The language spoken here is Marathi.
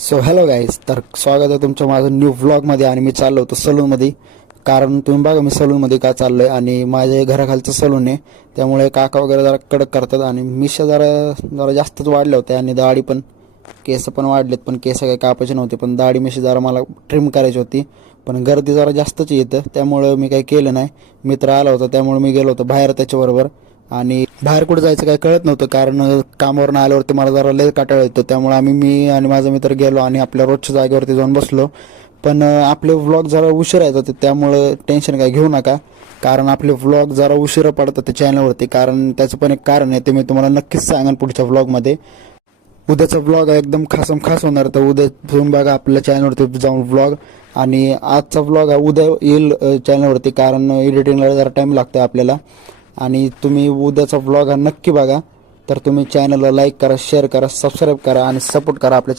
सो हॅलो गाईज, तर स्वागत आहे तुमच्या माझं न्यू व्लॉगमध्ये. आणि मी चाललो होतो सलूनमध्ये. कारण तुम्ही बघा मी सलूनमध्ये का चाललो आहे. आणि माझ्या घराखालचं सलून आहे, त्यामुळे काका वगैरे जरा कडक करतात. आणि मिशा जरा जरा जास्तच वाढल्या होत्या आणि दाढी पण, केस पण वाढलेत, पण केस काही कापायचे नव्हते. पण दाढी मिशी जरा मला ट्रिम करायची होती, पण गर्दी जरा जास्तच येतं, त्यामुळं मी काही केलं नाही. मित्र आला होता त्यामुळे मी गेलो होतो बाहेर त्याच्याबरोबर. आणि बाहेर कुठं जायचं काही कळत नव्हतं, कारण कामावरून आल्यावरती मला जरा लय काटाळा येतो. त्यामुळे मी आणि माझा मित्र गेलो आणि आपल्या रोजच्या जागेवरती जाऊन बसलो. पण आपले व्लॉग जरा उशिरा येत होते, त्यामुळं टेन्शन काय घेऊ नका. कारण आपले व्लॉग जरा उशिरा पडतात त्या चॅनलवरती, कारण त्याचं पण एक कारण आहे, ते मी तुम्हाला नक्कीच सांगेन पुढच्या व्लॉगमध्ये. उद्याचा व्लॉग एकदम खासम खास होणार, तर उद्या तुम्ही बघा आपल्या चॅनलवरती जाऊन व्लॉग. आणि आजचा व्लॉग उद्या येईल चॅनलवरती, कारण एडिटिंगला जरा टाईम लागतो आपल्याला. आणि तुम्ही उद्याचा व्लॉग हा नक्की बघा. तर तुम्ही चॅनलला लाईक करा, शेअर करा, सबस्क्राईब करा आणि सपोर्ट करा आपल्या